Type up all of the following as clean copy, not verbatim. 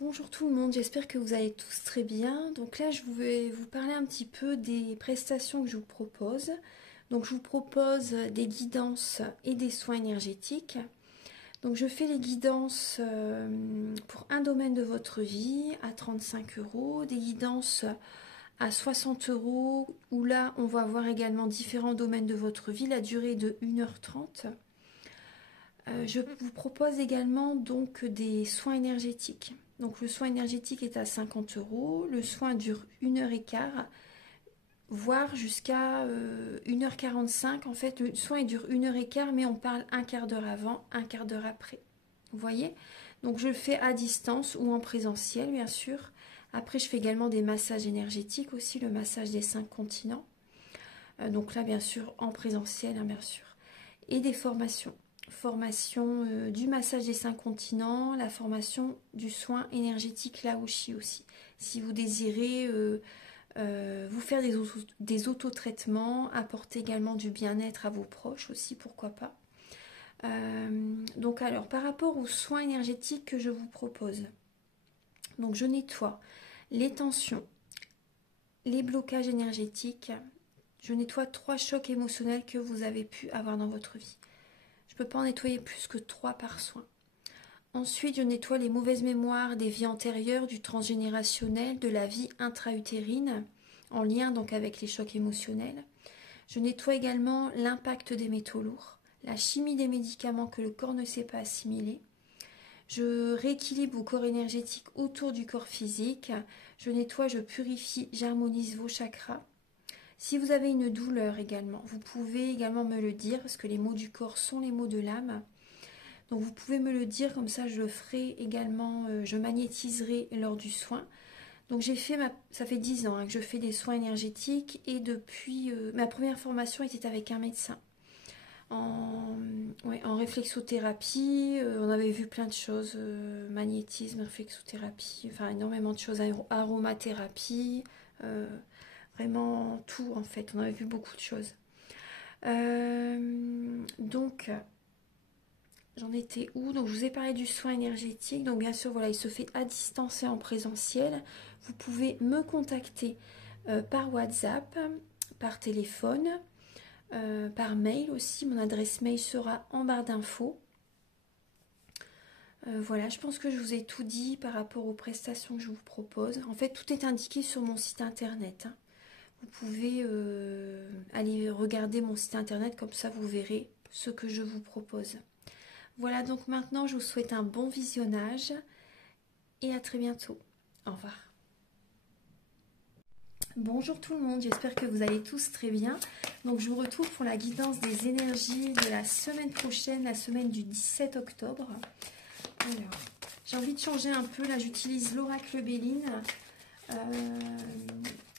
Bonjour tout le monde, j'espère que vous allez tous très bien. Donc là, je vais vous parler un petit peu des prestations que je vous propose. Donc je vous propose des guidances et des soins énergétiques. Donc je fais les guidances pour un domaine de votre vie à 35 €, des guidances à 60 € où là on va voir également différents domaines de votre vie, la durée est de 1h30. Je vous propose également donc des soins énergétiques. Donc le soin énergétique est à 50 €, le soin dure 1h15, voire jusqu'à 1h45. En fait, le soin il dure 1h15, mais on parle un quart d'heure avant, un quart d'heure après. Vous voyez? Donc je le fais à distance ou en présentiel, bien sûr. Après, je fais également des massages énergétiques aussi, le massage des 5 continents. Donc là, bien sûr, en présentiel, hein, bien sûr. Et des formations. Formation du massage des 5 continents, la formation du soin énergétique Laoshi aussi. Si vous désirez vous faire des autotraitements, apporter également du bien-être à vos proches aussi, pourquoi pas. Donc alors, par rapport aux soins énergétiques que je vous propose, donc je nettoie les tensions, les blocages énergétiques, je nettoie 3 chocs émotionnels que vous avez pu avoir dans votre vie. Je ne peux pas en nettoyer plus que 3 par soin. Ensuite, je nettoie les mauvaises mémoires des vies antérieures, du transgénérationnel, de la vie intra-utérine, en lien donc avec les chocs émotionnels. Je nettoie également l'impact des métaux lourds, la chimie des médicaments que le corps ne sait pas assimiler. Je rééquilibre vos corps énergétiques autour du corps physique. Je nettoie, je purifie, j'harmonise vos chakras. Si vous avez une douleur également, vous pouvez également me le dire, parce que les mots du corps sont les mots de l'âme. Donc vous pouvez me le dire, comme ça je le ferai également, je magnétiserai lors du soin. Donc ça fait 10 ans que je fais des soins énergétiques et depuis ma première formation était avec un médecin en réflexothérapie. On avait vu plein de choses, magnétisme, réflexothérapie, enfin énormément de choses, aromathérapie, vraiment tout en fait, on avait vu beaucoup de choses. Donc j'en étais où? Donc je vous ai parlé du soin énergétique. Donc bien sûr, voilà, il se fait à distance et en présentiel. Vous pouvez me contacter par WhatsApp, par téléphone, par mail aussi. Mon adresse mail sera en barre d'infos. Voilà, je pense que je vous ai tout dit par rapport aux prestations que je vous propose. En fait, tout est indiqué sur mon site internet, hein. Vous pouvez aller regarder mon site internet, comme ça vous verrez ce que je vous propose. Voilà, donc maintenant je vous souhaite un bon visionnage et à très bientôt. Au revoir. Bonjour tout le monde, j'espère que vous allez tous très bien. Donc je vous retrouve pour la guidance des énergies de la semaine prochaine, la semaine du 17 octobre. Alors, j'ai envie de changer un peu, là j'utilise l'oracle Béline,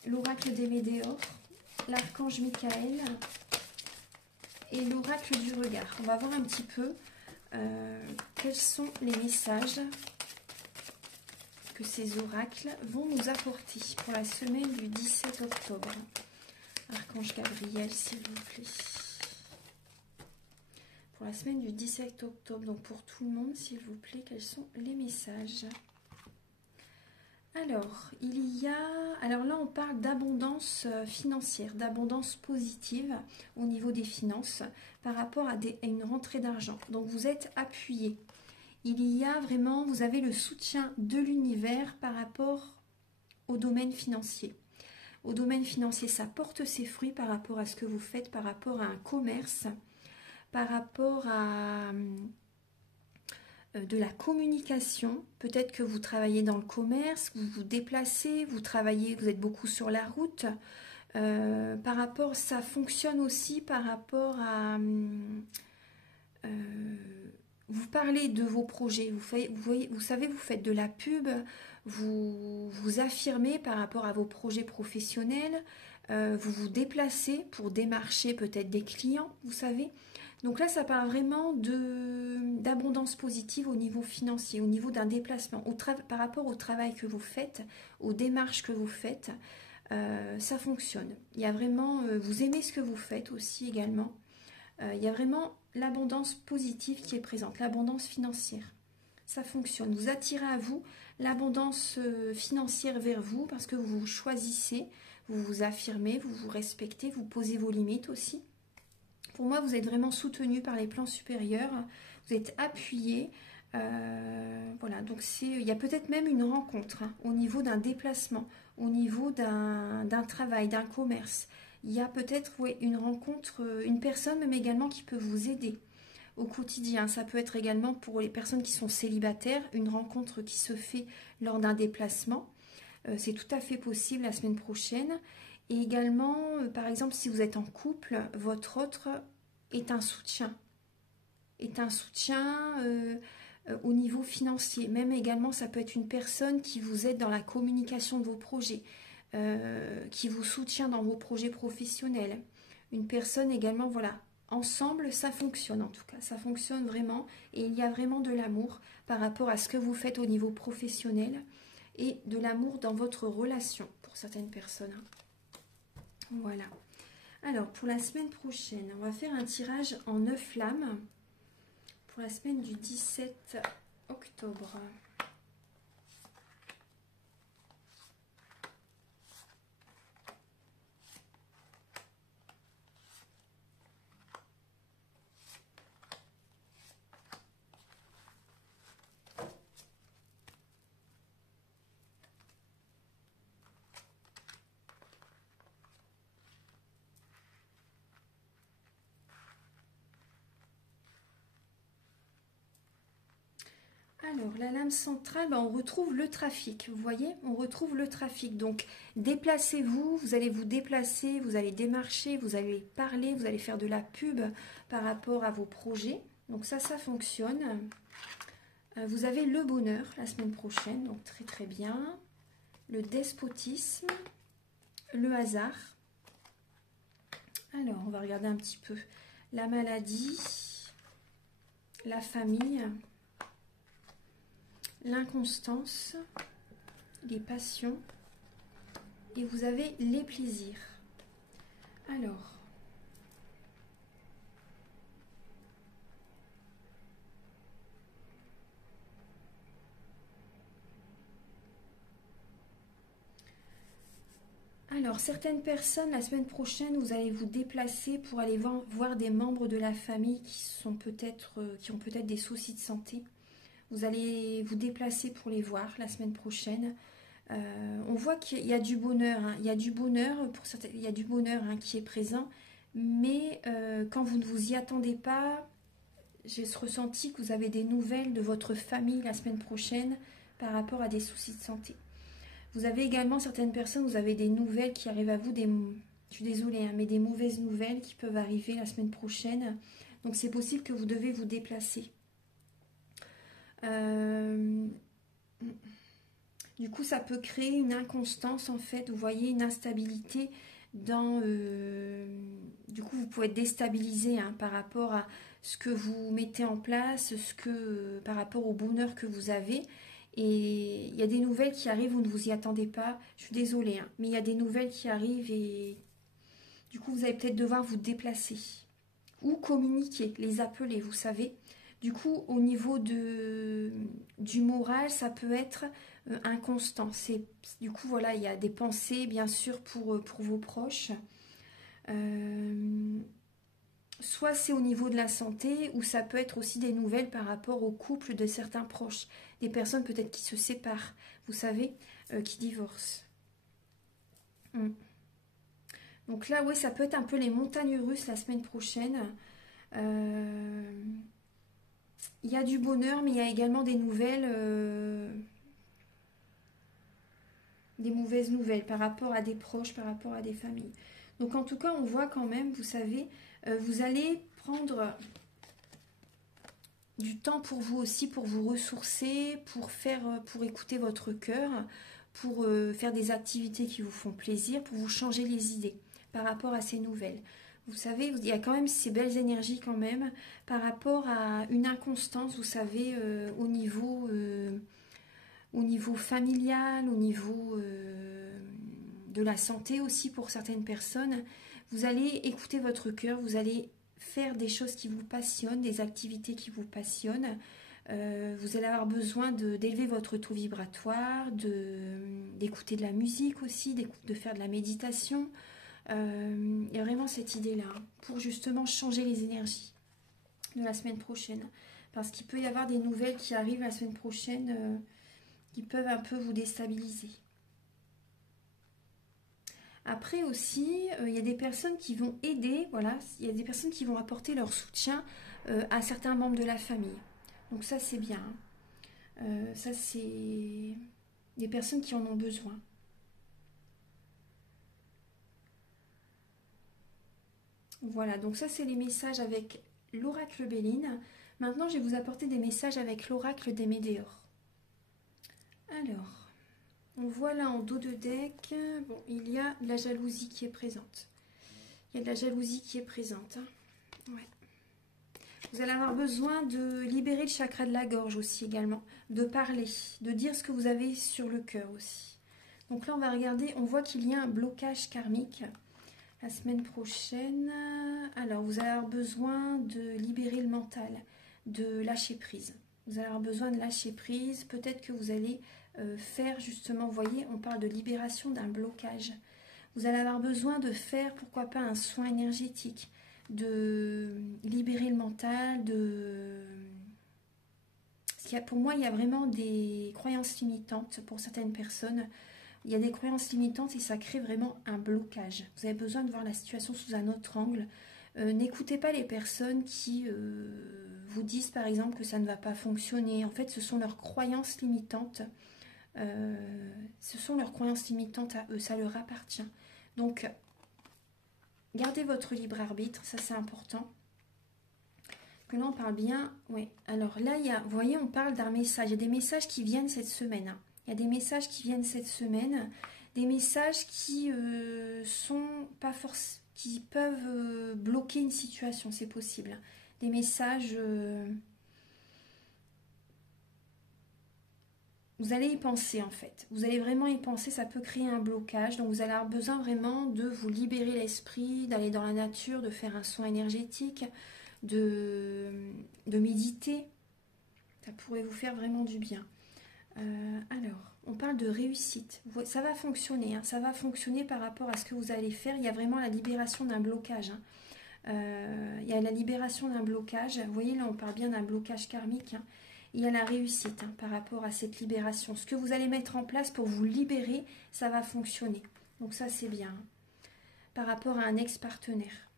l'oracle des Médéors, l'archange Michael et l'oracle du regard. On va voir un petit peu quels sont les messages que ces oracles vont nous apporter pour la semaine du 17 octobre. Archange Gabriel, s'il vous plaît. Pour la semaine du 17 octobre, donc pour tout le monde, s'il vous plaît, quels sont les messages? Alors, alors là, on parle d'abondance financière, d'abondance positive au niveau des finances par rapport à une rentrée d'argent. Donc, vous êtes appuyé. Il y a vraiment, vous avez le soutien de l'univers par rapport au domaine financier. Au domaine financier, ça porte ses fruits par rapport à ce que vous faites, par rapport à un commerce, par rapport à de la communication. Peut-être que vous travaillez dans le commerce, vous vous déplacez, vous travaillez, vous êtes beaucoup sur la route. Par rapport, ça fonctionne aussi par rapport à vous parlez de vos projets, vous savez, vous faites de la pub, vous vous affirmez par rapport à vos projets professionnels, vous vous déplacez pour démarcher peut-être des clients, vous savez. Donc là, ça parle vraiment d'abondance positive au niveau financier, au niveau d'un déplacement, par rapport au travail que vous faites, aux démarches que vous faites, ça fonctionne. Il y a vraiment, vous aimez ce que vous faites aussi également. Il y a vraiment l'abondance positive qui est présente, l'abondance financière. ça fonctionne. Vous attirez à vous l'abondance financière vers vous parce que vous choisissez, vous vous affirmez, vous vous respectez, vous posez vos limites aussi. Pour moi, vous êtes vraiment soutenu par les plans supérieurs, vous êtes appuyé. Voilà, donc il y a peut-être même une rencontre au niveau d'un déplacement, au niveau d'un travail, d'un commerce. Il y a peut-être une rencontre, une personne même également qui peut vous aider au quotidien. Ça peut être également pour les personnes qui sont célibataires, une rencontre qui se fait lors d'un déplacement. C'est tout à fait possible la semaine prochaine. Et également, par exemple, si vous êtes en couple, votre autre est un soutien. Au niveau financier. Même également, ça peut être une personne qui vous aide dans la communication de vos projets, qui vous soutient dans vos projets professionnels. Une personne également, voilà. Ensemble, ça fonctionne en tout cas. Ça fonctionne vraiment et il y a vraiment de l'amour par rapport à ce que vous faites au niveau professionnel et de l'amour dans votre relation pour certaines personnes. Voilà. Alors, pour la semaine prochaine, on va faire un tirage en 9 flammes pour la semaine du 17 octobre. Alors, la lame centrale, on retrouve le trafic, vous voyez, on retrouve le trafic. Donc, déplacez-vous, vous allez vous déplacer, vous allez démarcher, vous allez parler, vous allez faire de la pub par rapport à vos projets. Donc ça fonctionne. Vous avez le bonheur la semaine prochaine, donc très très bien. Le despotisme, le hasard. Alors, on va regarder un petit peu. La maladie, la famille, l'inconstance, les passions et vous avez les plaisirs. Alors, certaines personnes, la semaine prochaine, vous allez vous déplacer pour aller voir des membres de la famille qui ont peut-être des soucis de santé. Vous allez vous déplacer pour les voir la semaine prochaine. On voit qu'il y a du bonheur, hein. Il y a du bonheur pour certaines, il y a du bonheur qui est présent, mais quand vous ne vous y attendez pas, j'ai ce ressenti que vous avez des nouvelles de votre famille la semaine prochaine par rapport à des soucis de santé. Vous avez également certaines personnes, vous avez des nouvelles qui arrivent à vous, je suis désolée, mais des mauvaises nouvelles qui peuvent arriver la semaine prochaine. Donc c'est possible que vous devez vous déplacer. Du coup, ça peut créer une inconstance, en fait, vous voyez, une instabilité dans... du coup, vous pouvez être déstabilisé par rapport à ce que vous mettez en place, par rapport au bonheur que vous avez. Et il y a des nouvelles qui arrivent, vous ne vous y attendez pas. Je suis désolée, mais il y a des nouvelles qui arrivent et du coup, vous allez peut-être devoir vous déplacer ou communiquer, les appeler, vous savez. Du coup, au niveau du moral, ça peut être inconstant. Du coup, voilà, il y a des pensées, bien sûr, pour vos proches. Soit c'est au niveau de la santé, ou ça peut être aussi des nouvelles par rapport au couple de certains proches. Des personnes peut-être qui se séparent, vous savez, qui divorcent. Donc là, oui, ça peut être un peu les montagnes russes la semaine prochaine. Il y a du bonheur, mais il y a également des nouvelles, des mauvaises nouvelles par rapport à des proches, par rapport à des familles. Donc en tout cas, on voit quand même, vous savez, vous allez prendre du temps pour vous aussi, pour vous ressourcer, pour écouter votre cœur, pour faire des activités qui vous font plaisir, pour vous changer les idées par rapport à ces nouvelles. Vous savez, il y a quand même ces belles énergies quand même par rapport à une inconstance, vous savez, au niveau familial, au niveau de la santé aussi pour certaines personnes. Vous allez écouter votre cœur, vous allez faire des choses qui vous passionnent, des activités qui vous passionnent. Vous allez avoir besoin d'élever votre taux vibratoire, d'écouter de la musique aussi, de faire de la méditation. Il y a vraiment cette idée-là, hein, pour justement changer les énergies de la semaine prochaine. Parce qu'il peut y avoir des nouvelles qui arrivent la semaine prochaine qui peuvent un peu vous déstabiliser. Après aussi, il y a des personnes qui vont aider, voilà, il y a des personnes qui vont apporter leur soutien à certains membres de la famille. Donc ça, c'est bien. Ça, c'est des personnes qui en ont besoin. Voilà, donc ça, c'est les messages avec l'oracle Béline. Maintenant, je vais vous apporter des messages avec l'oracle des Médéors. Alors, on voit là en dos de deck, bon, il y a de la jalousie qui est présente. Il y a de la jalousie qui est présente. Hein. Ouais. Vous allez avoir besoin de libérer le chakra de la gorge aussi également, de parler, de dire ce que vous avez sur le cœur aussi. Donc là, on va regarder, on voit qu'il y a un blocage karmique la semaine prochaine. Alors, vous allez avoir besoin de libérer le mental, de lâcher prise. Vous allez avoir besoin de lâcher prise. Peut-être que vous allez faire justement, vous voyez, on parle de libération d'un blocage. Vous allez avoir besoin de faire, pourquoi pas, un soin énergétique, de libérer le mental, pour moi, il y a vraiment des croyances limitantes pour certaines personnes. Il y a des croyances limitantes et ça crée vraiment un blocage. Vous avez besoin de voir la situation sous un autre angle. N'écoutez pas les personnes qui vous disent par exemple que ça ne va pas fonctionner. En fait, ce sont leurs croyances limitantes. Ce sont leurs croyances limitantes à eux, ça leur appartient. Donc, gardez votre libre arbitre, ça c'est important. Que là on parle bien, oui. Alors là, vous voyez, on parle d'un message. Il y a des messages qui viennent cette semaine. Hein. Il y a des messages qui viennent cette semaine, des messages qui sont pas forcément, qui peuvent bloquer une situation, c'est possible. Des messages, vous allez y penser en fait. Vous allez vraiment y penser, ça peut créer un blocage. Donc vous allez avoir besoin vraiment de vous libérer l'esprit, d'aller dans la nature, de faire un soin énergétique, de méditer. Ça pourrait vous faire vraiment du bien. Alors, on parle de réussite. Ça va fonctionner, hein, ça va fonctionner par rapport à ce que vous allez faire. Il y a vraiment la libération d'un blocage. Hein. Il y a la libération d'un blocage. Vous voyez, là, on parle bien d'un blocage karmique. Hein. Il y a la réussite hein, par rapport à cette libération. Ce que vous allez mettre en place pour vous libérer, ça va fonctionner. Donc ça, c'est bien. Hein. Par rapport à un ex-partenaire.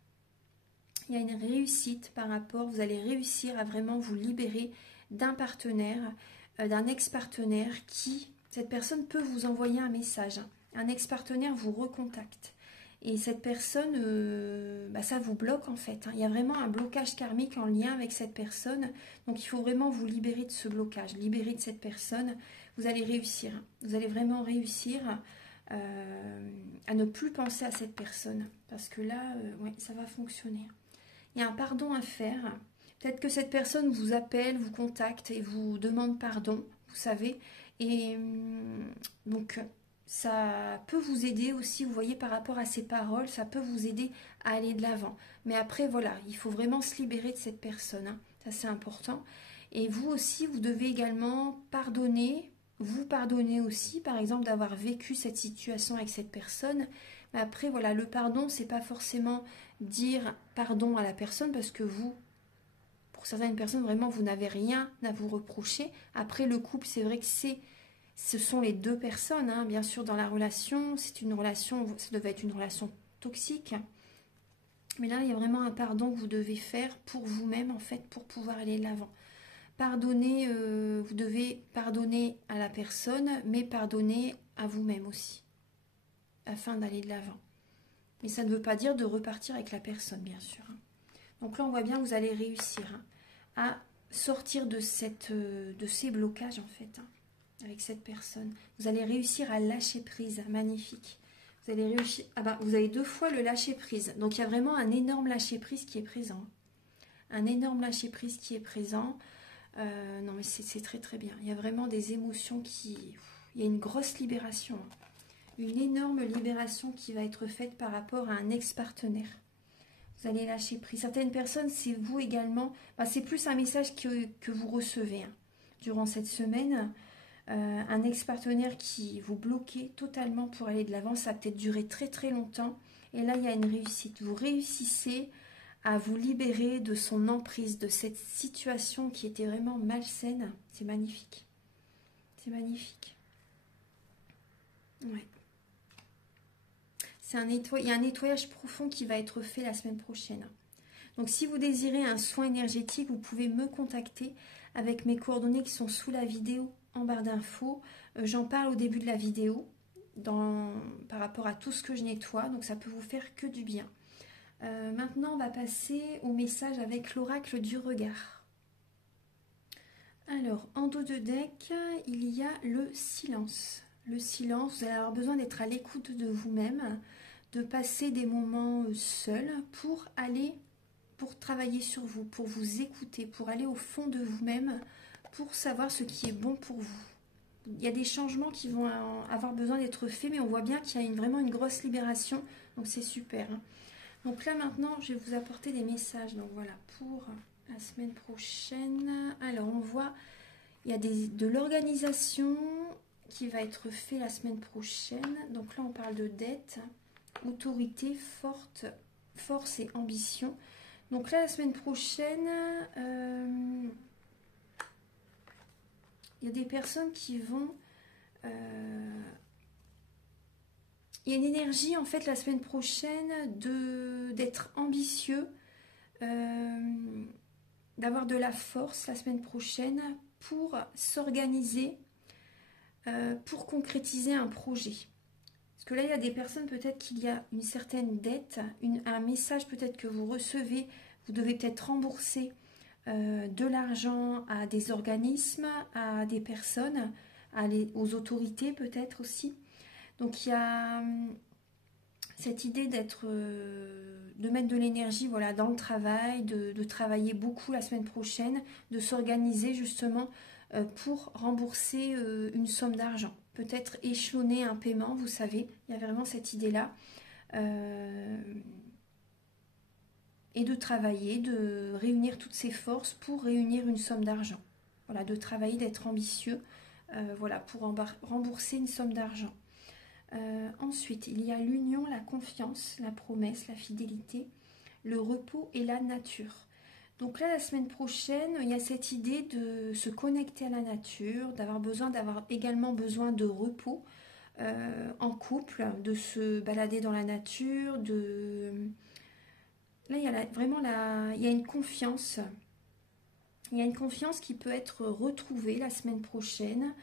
Il y a une réussite par rapport, vous allez réussir à vraiment vous libérer d'un partenaire, d'un ex-partenaire qui, cette personne peut vous envoyer un message. Un ex-partenaire vous recontacte. Et cette personne, ça vous bloque en fait. Hein. Il y a vraiment un blocage karmique en lien avec cette personne. Donc il faut vraiment vous libérer de ce blocage, libérer de cette personne. Vous allez réussir. Hein. Vous allez vraiment réussir à ne plus penser à cette personne. Parce que là, ouais, ça va fonctionner. Il y a un pardon à faire. Peut-être que cette personne vous appelle, vous contacte et vous demande pardon, vous savez. Et donc, ça peut vous aider aussi, vous voyez, par rapport à ces paroles, ça peut vous aider à aller de l'avant. Mais après, voilà, il faut vraiment se libérer de cette personne. Hein. Ça, c'est important. Et vous aussi, vous devez également pardonner. Vous pardonnez aussi, par exemple, d'avoir vécu cette situation avec cette personne. Mais après, voilà, le pardon, c'est pas forcément dire pardon à la personne parce que vous, pour certaines personnes, vraiment, vous n'avez rien à vous reprocher. Après, le couple, c'est vrai que ce sont les deux personnes, hein, bien sûr, dans la relation. C'est une relation, ça devait être une relation toxique. Mais là, il y a vraiment un pardon que vous devez faire pour vous-même, en fait, pour pouvoir aller de l'avant. Pardonner, vous devez pardonner à la personne, mais pardonner à vous-même aussi, afin d'aller de l'avant. Mais ça ne veut pas dire de repartir avec la personne, bien sûr. Hein. Donc là, on voit bien que vous allez réussir hein, à sortir de ces blocages, en fait, hein, avec cette personne. Vous allez réussir à lâcher prise, magnifique. Vous allez réussir. Vous avez 2 fois le lâcher prise. Donc il y a vraiment un énorme lâcher prise qui est présent. Un énorme lâcher prise qui est présent. Non mais c'est très très bien. Il y a vraiment des émotions qui... Il y a une grosse libération. Une énorme libération qui va être faite par rapport à un ex-partenaire. Vous allez lâcher prise. Certaines personnes, c'est vous également. Bah, c'est plus un message que vous recevez hein, durant cette semaine. Un ex-partenaire qui vous bloquait totalement pour aller de l'avant. Ça a peut-être duré très très longtemps. Et là, il y a une réussite. Vous réussissez à vous libérer de son emprise, de cette situation qui était vraiment malsaine. C'est magnifique. C'est magnifique. Ouais. Il y a un nettoyage profond qui va être fait la semaine prochaine. Donc si vous désirez un soin énergétique, vous pouvez me contacter avec mes coordonnées qui sont sous la vidéo en barre d'infos. J'en parle au début de la vidéo par rapport à tout ce que je nettoie. Donc ça peut vous faire que du bien. Maintenant, on va passer au message avec l'oracle du regard. Alors, en dos de deck, il y a le silence. Le silence, vous allez avoir besoin d'être à l'écoute de vous-même, de passer des moments seuls pour travailler sur vous, pour vous écouter, pour aller au fond de vous-même, pour savoir ce qui est bon pour vous. Il y a des changements qui vont avoir besoin d'être faits, mais on voit bien qu'il y a vraiment une grosse libération, donc c'est super. Donc là maintenant, je vais vous apporter des messages. Donc voilà, pour la semaine prochaine. Alors on voit, il y a de l'organisation qui va être fait la semaine prochaine. Donc là on parle de dette, autorité, force et ambition. Donc là la semaine prochaine, il y a des personnes qui vont... il y a une énergie en fait la semaine prochaine d'être ambitieux, d'avoir de la force la semaine prochaine pour s'organiser, pour concrétiser un projet. Parce que là il y a des personnes, peut-être qu'il y a une certaine dette, un message peut-être que vous recevez, vous devez peut-être rembourser de l'argent à des organismes, à des personnes, aux autorités peut-être aussi. Donc il y a cette idée de mettre de l'énergie voilà, dans le travail, de travailler beaucoup la semaine prochaine, de s'organiser justement pour rembourser une somme d'argent. Peut-être échelonner un paiement, vous savez, il y a vraiment cette idée-là. Et de travailler, de réunir toutes ses forces pour réunir une somme d'argent. Voilà, de travailler, d'être ambitieux, voilà, pour rembourser une somme d'argent. Ensuite, il y a l'union, la confiance, la promesse, la fidélité, le repos et la nature. Donc là, la semaine prochaine, il y a cette idée de se connecter à la nature, d'avoir également besoin de repos en couple, de se balader dans la nature, Là, il y a il y a une confiance. Il y a une confiance qui peut être retrouvée la semaine prochaine.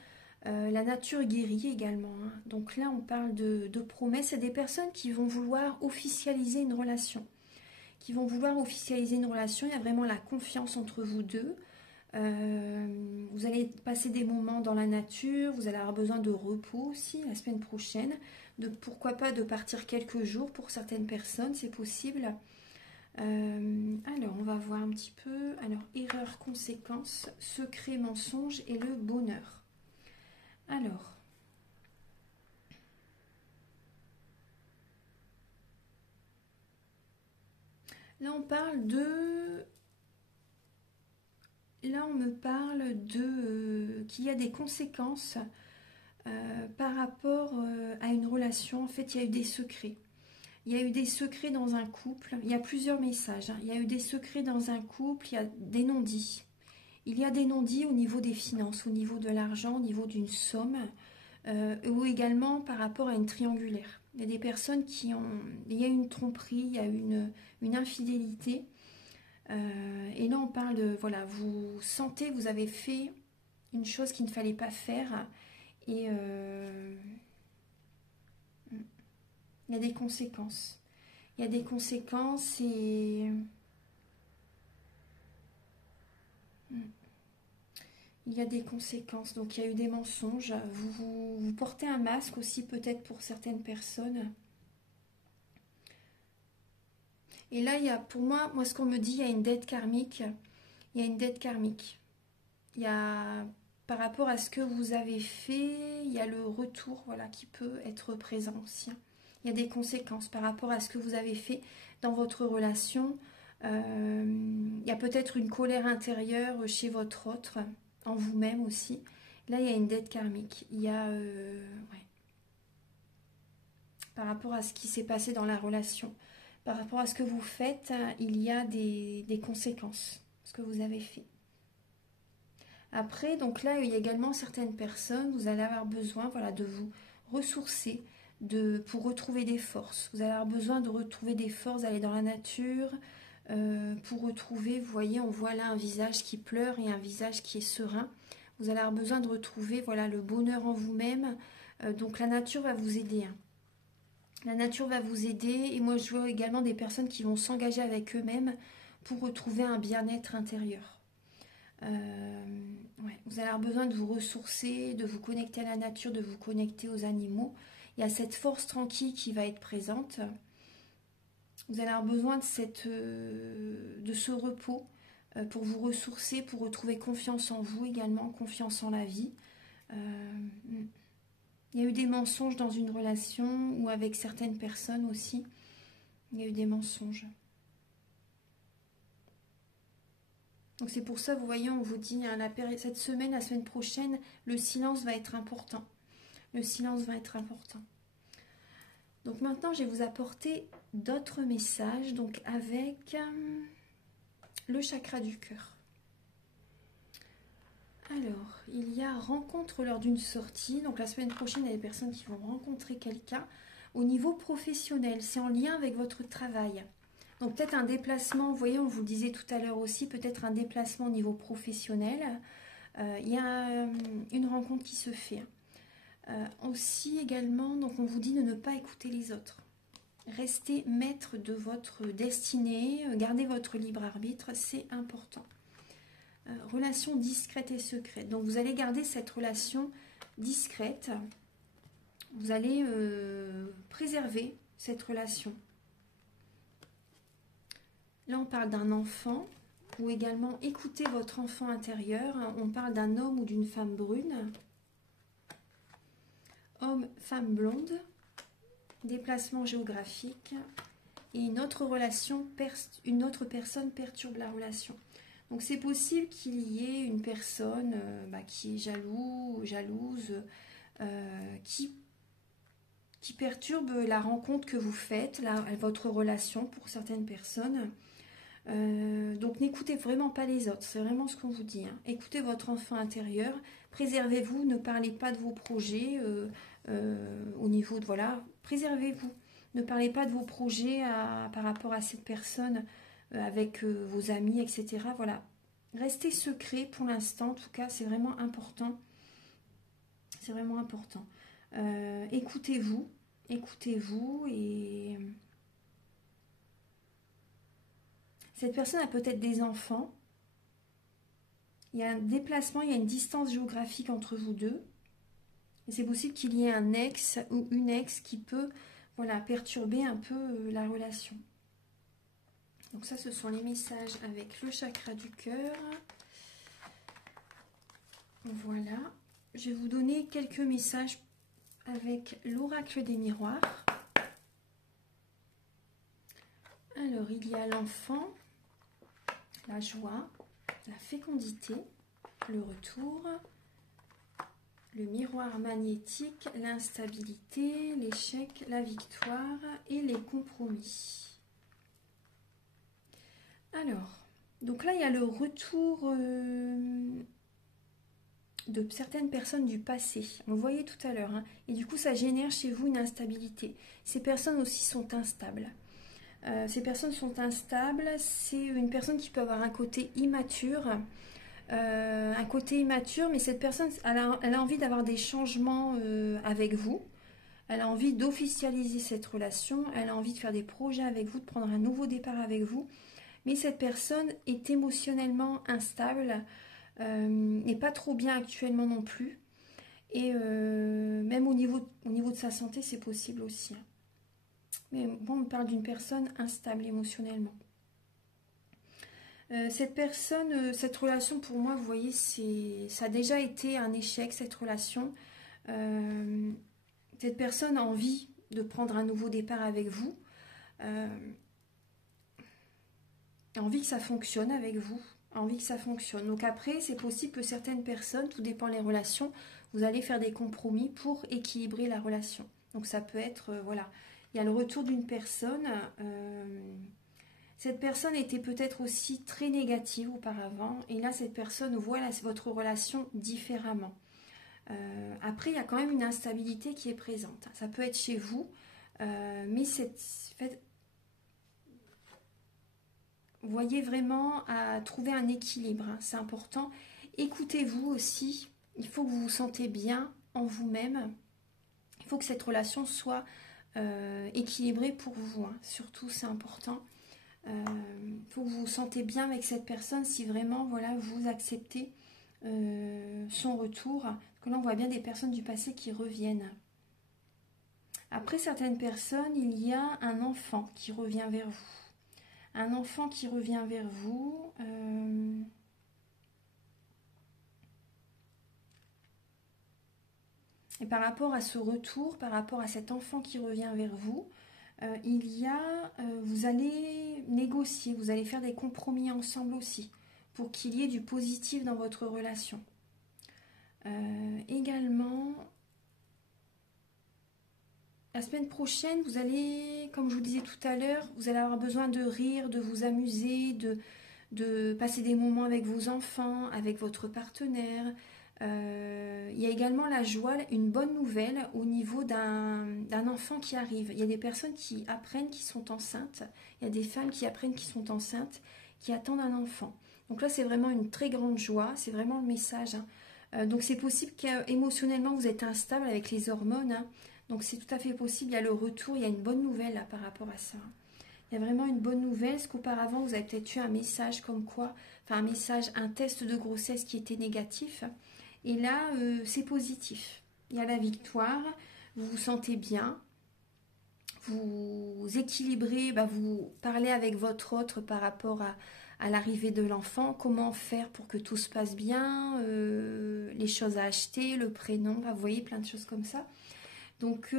La nature guérit également. Hein. Donc là, on parle de promesses. Il y a des personnes qui vont vouloir officialiser une relation. Il y a vraiment la confiance entre vous deux. Vous allez passer des moments dans la nature. Vous allez avoir besoin de repos aussi la semaine prochaine. Pourquoi pas de partir quelques jours pour certaines personnes, c'est possible. Alors, on va voir un petit peu. Alors, erreur, conséquence, secret, mensonge et le bonheur. Alors, là, on parle de... Là, on me parle de qu'il y a des conséquences par rapport à une relation. En fait, il y a eu des secrets. Il y a eu des secrets dans un couple. Il y a plusieurs messages. Hein. Il y a eu des secrets dans un couple. Il y a des non-dits. Il y a des non-dits au niveau des finances, au niveau de l'argent, au niveau d'une somme, ou également par rapport à une triangulaire. Il y a des personnes qui ont... Il y a une tromperie, il y a une infidélité. Et là, on parle de... Voilà, vous sentez, vous avez fait une chose qu'il ne fallait pas faire. Et... il y a des conséquences. Il y a des conséquences et... Il y a des conséquences. Donc, il y a eu des mensonges. Vous portez un masque aussi, peut-être pour certaines personnes. Et là, il y a, pour moi, ce qu'on me dit, il y a une dette karmique. Il y a une dette karmique. Il y a... Par rapport à ce que vous avez fait, il y a le retour, voilà, qui peut être présent aussi. Il y a des conséquences par rapport à ce que vous avez fait dans votre relation. Il y a peut-être une colère intérieure chez votre autre, en vous-même aussi. Là, il y a une dette karmique. Il y a... ouais, par rapport à ce qui s'est passé dans la relation. Par rapport à ce que vous faites, il y a des conséquences, ce que vous avez fait. Après, donc là, il y a également certaines personnes, vous allez avoir besoin, voilà, de vous ressourcer pour retrouver des forces. Vous allez avoir besoin de retrouver des forces, d'aller dans la nature, pour retrouver, vous voyez, on voit là un visage qui pleure et un visage qui est serein. Vous allez avoir besoin de retrouver, voilà, le bonheur en vous-même. Donc la nature va vous aider, hein. La nature va vous aider, et moi je vois également des personnes qui vont s'engager avec eux-mêmes pour retrouver un bien-être intérieur. Ouais, vous allez avoir besoin de vous ressourcer, de vous connecter à la nature, de vous connecter aux animaux. Il y a cette force tranquille qui va être présente. Vous allez avoir besoin de ce repos pour vous ressourcer, pour retrouver confiance en vous également, confiance en la vie. Il y a eu des mensonges dans une relation ou avec certaines personnes aussi. Il y a eu des mensonges. Donc c'est pour ça, vous voyez, on vous dit, hein, cette semaine, la semaine prochaine, le silence va être important. Le silence va être important. Donc maintenant, je vais vous apporter d'autres messages, donc avec le chakra du cœur. Alors, il y a rencontre lors d'une sortie. Donc la semaine prochaine, il y a des personnes qui vont rencontrer quelqu'un au niveau professionnel. C'est en lien avec votre travail. Donc peut-être un déplacement, vous voyez, on vous le disait tout à l'heure aussi, peut-être un déplacement au niveau professionnel. Il y a une rencontre qui se fait. Aussi également, donc on vous dit de ne pas écouter les autres. Restez maître de votre destinée, gardez votre libre arbitre, c'est important. Relation discrète et secrète. Donc vous allez garder cette relation discrète. Vous allez préserver cette relation. Là, on parle d'un enfant, ou également écoutez votre enfant intérieur. On parle d'un homme ou d'une femme brune. Homme, femme blonde. Déplacement géographique. Et une autre personne perturbe la relation. Donc c'est possible qu'il y ait une personne qui est jalouse, qui perturbe la rencontre que vous faites, votre relation pour certaines personnes. Donc n'écoutez vraiment pas les autres, c'est vraiment ce qu'on vous dit, hein. Écoutez votre enfant intérieur, préservez-vous, ne parlez pas de vos projets au niveau de, voilà, préservez-vous. Ne parlez pas de vos projets par rapport à cette personne, avec vos amis, etc. Voilà, restez secret pour l'instant, en tout cas, c'est vraiment important. C'est vraiment important. Écoutez-vous et... Cette personne a peut-être des enfants. Il y a un déplacement, il y a une distance géographique entre vous deux. Et c'est possible qu'il y ait un ex ou une ex qui peut, voilà, perturber un peu la relation. Donc ça, ce sont les messages avec le chakra du cœur. Voilà. Je vais vous donner quelques messages avec l'oracle des miroirs. Alors, il y a l'enfant, la joie, la fécondité, le retour, le miroir magnétique, l'instabilité, l'échec, la victoire et les compromis. Alors, donc là, il y a le retour de certaines personnes du passé. On le voyait tout à l'heure, hein. Et du coup, ça génère chez vous une instabilité. Ces personnes aussi sont instables. Ces personnes sont instables. C'est une personne qui peut avoir un côté immature. Mais cette personne, elle a envie d'avoir des changements avec vous. Elle a envie d'officialiser cette relation. Elle a envie de faire des projets avec vous, de prendre un nouveau départ avec vous. Mais cette personne est émotionnellement instable, n'est pas trop bien actuellement non plus. Et même au niveau de sa santé, c'est possible aussi. Mais bon, on parle d'une personne instable émotionnellement. Cette relation, pour moi, vous voyez, ça a déjà été un échec, cette relation. Cette personne a envie de prendre un nouveau départ avec vous. Envie que ça fonctionne avec vous. Envie que ça fonctionne. Donc après, c'est possible que certaines personnes, tout dépend des relations, vous allez faire des compromis pour équilibrer la relation. Donc ça peut être, voilà, il y a le retour d'une personne. Cette personne était peut-être aussi très négative auparavant. Et là, cette personne voit votre relation différemment. Après, il y a quand même une instabilité qui est présente. Ça peut être chez vous, mais voyez vraiment à trouver un équilibre, hein, c'est important. Écoutez-vous aussi, il faut que vous vous sentez bien en vous-même. Il faut que cette relation soit équilibrée pour vous, hein. Surtout, c'est important. Il faut que vous vous sentez bien avec cette personne si vraiment voilà, vous acceptez son retour. Parce que là, on voit bien des personnes du passé qui reviennent. Après certaines personnes, il y a un enfant qui revient vers vous. Un enfant qui revient vers vous. Et par rapport à ce retour, par rapport à cet enfant qui revient vers vous, vous allez négocier, vous allez faire des compromis ensemble aussi, pour qu'il y ait du positif dans votre relation. Également, la semaine prochaine, vous allez, comme je vous disais tout à l'heure, vous allez avoir besoin de rire, de vous amuser, de passer des moments avec vos enfants, avec votre partenaire. Il y a également la joie, une bonne nouvelle au niveau d'un enfant qui arrive. Il y a des personnes qui apprennent qu'ils sont enceintes. Il y a des femmes qui apprennent qu'ils sont enceintes, qui attendent un enfant. Donc là, c'est vraiment une très grande joie. C'est vraiment le message, hein. Donc c'est possible qu'émotionnellement, vous êtes instable avec les hormones, hein. Donc c'est tout à fait possible. Il y a le retour, il y a une bonne nouvelle là, par rapport à ça. Il y a vraiment une bonne nouvelle, parce qu'auparavant, vous avez peut-être eu un message comme quoi, enfin un test de grossesse qui était négatif. Et là, c'est positif. Il y a la victoire, vous vous sentez bien, vous équilibrez, vous parlez avec votre autre par rapport à l'arrivée de l'enfant, comment faire pour que tout se passe bien, les choses à acheter, le prénom, vous voyez, plein de choses comme ça. Donc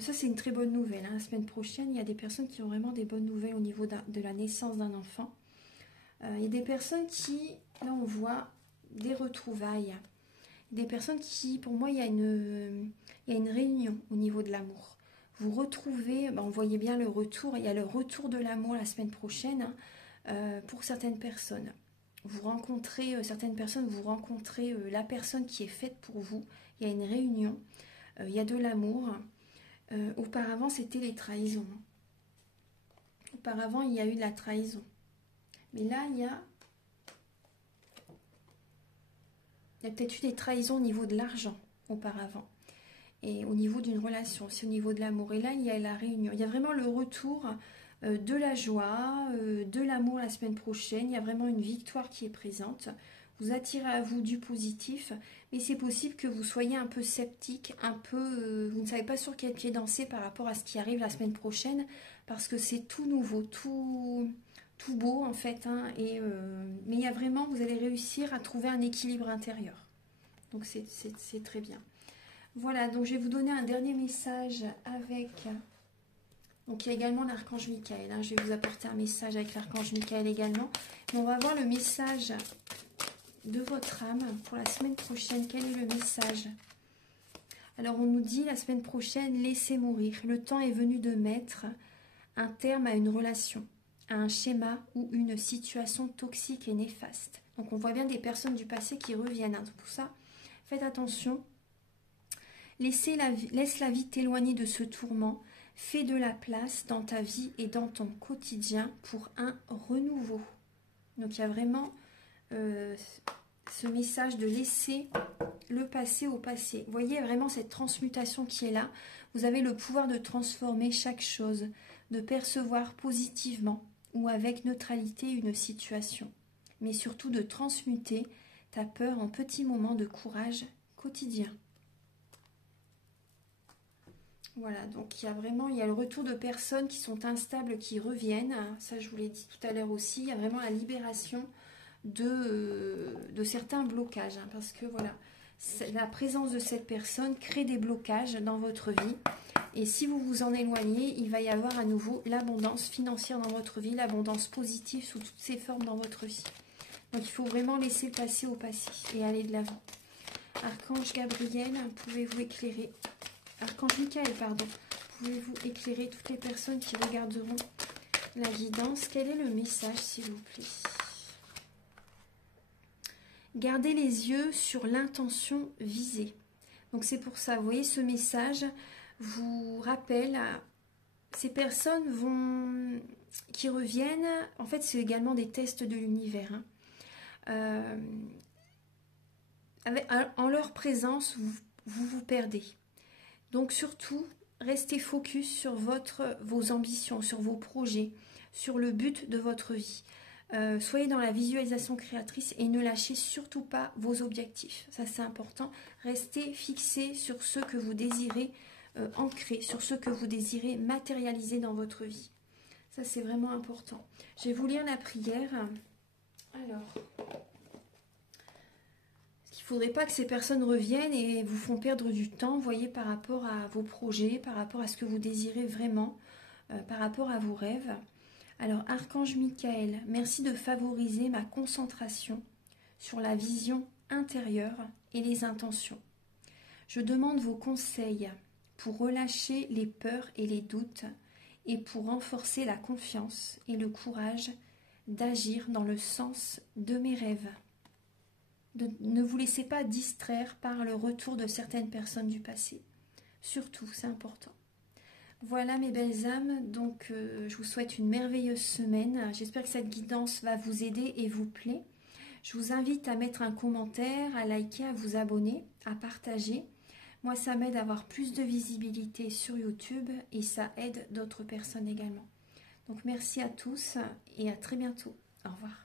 ça, c'est une très bonne nouvelle, hein. La semaine prochaine, il y a des personnes qui ont vraiment des bonnes nouvelles au niveau de la naissance d'un enfant. Il y a des personnes qui, là on voit, des retrouvailles. Des personnes qui, pour moi, il y a une réunion au niveau de l'amour. Vous retrouvez, on voyait bien le retour, il y a le retour de l'amour la semaine prochaine, hein, pour certaines personnes. Vous rencontrez, certaines personnes, vous rencontrez la personne qui est faite pour vous. Il y a une réunion, il y a de l'amour. Auparavant, c'était les trahisons. Auparavant, il y a eu de la trahison. Mais là, il y a peut-être eu des trahisons au niveau de l'argent auparavant. Et au niveau d'une relation, c'est au niveau de l'amour. Et là, il y a la réunion. Il y a vraiment le retour de la joie, de l'amour la semaine prochaine. Il y a vraiment une victoire qui est présente. Vous attirez à vous du positif. Mais c'est possible que vous soyez un peu sceptique, un peu... vous ne savez pas sur quel pied danser par rapport à ce qui arrive la semaine prochaine. Parce que c'est tout nouveau, tout beau en fait, hein, mais il y a vraiment, vous allez réussir à trouver un équilibre intérieur. Donc c'est très bien. Voilà, donc je vais vous donner un dernier message avec... Donc il y a également l'archange Michael, hein. Je vais vous apporter un message avec l'archange Michael également. Mais on va voir le message de votre âme pour la semaine prochaine. Quel est le message? Alors on nous dit la semaine prochaine, laissez mourir. Le temps est venu de mettre un terme à une relation, à un schéma ou une situation toxique et néfaste. Donc on voit bien des personnes du passé qui reviennent, hein. Pour ça, faites attention. Laisse la vie t'éloigner de ce tourment. Fais de la place dans ta vie et dans ton quotidien pour un renouveau. Donc il y a vraiment ce message de laisser le passé au passé. Vous voyez vraiment cette transmutation qui est là. Vous avez le pouvoir de transformer chaque chose, de percevoir positivement ou avec neutralité une situation, mais surtout de transmuter ta peur en petits moments de courage quotidien. Voilà, donc il y a le retour de personnes qui sont instables, qui reviennent. Ça, je vous l'ai dit tout à l'heure aussi. Il y a vraiment la libération de certains blocages, hein, parce que voilà, la présence de cette personne crée des blocages dans votre vie. Et si vous vous en éloignez, il va y avoir à nouveau l'abondance financière dans votre vie, l'abondance positive sous toutes ses formes dans votre vie. Donc il faut vraiment laisser le passé au passé et aller de l'avant. Archange Gabriel, pouvez-vous éclairer, Archange Michael, pardon, pouvez-vous éclairer toutes les personnes qui regarderont la guidance? Quel est le message, s'il vous plaît? Gardez les yeux sur l'intention visée. Donc c'est pour ça, vous voyez, ce message vous rappelle, ces personnes qui reviennent, en fait c'est également des tests de l'univers. En leur présence, vous perdez. Donc surtout, restez focus sur vos ambitions, sur vos projets, sur le but de votre vie. Soyez dans la visualisation créatrice et ne lâchez surtout pas vos objectifs. Ça, c'est important. Restez fixé sur ce que vous désirez ancrer, sur ce que vous désirez matérialiser dans votre vie. Ça, c'est vraiment important. Je vais vous lire la prière. Alors, il ne faudrait pas que ces personnes reviennent et vous font perdre du temps, voyez, par rapport à vos projets, par rapport à ce que vous désirez vraiment, par rapport à vos rêves. Alors, Archange Michael, merci de favoriser ma concentration sur la vision intérieure et les intentions. Je demande vos conseils pour relâcher les peurs et les doutes et pour renforcer la confiance et le courage d'agir dans le sens de mes rêves. Ne vous laissez pas distraire par le retour de certaines personnes du passé. Surtout, c'est important. Voilà mes belles âmes, donc je vous souhaite une merveilleuse semaine. J'espère que cette guidance va vous aider et vous plaît. Je vous invite à mettre un commentaire, à liker, à vous abonner, à partager. Moi, ça m'aide à avoir plus de visibilité sur YouTube et ça aide d'autres personnes également. Donc merci à tous et à très bientôt. Au revoir.